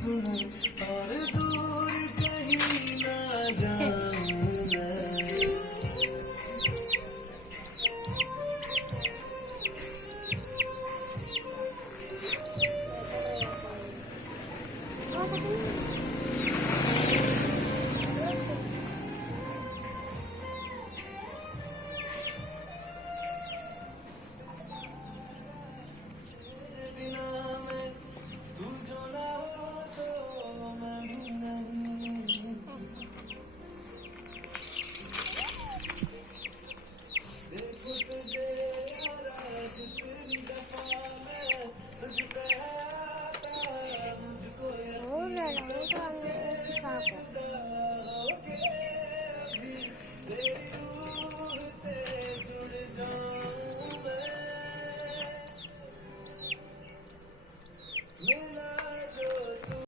सुन और दूर कहीं ना जाऊं मैं। बिना मैं तू जो ना हो तो मैं भी नहीं। देखो तुझे यार आज तेरी दफा मैं तुझ पे आता मुझको यकीन Ulan, ulan, ulan, ulan,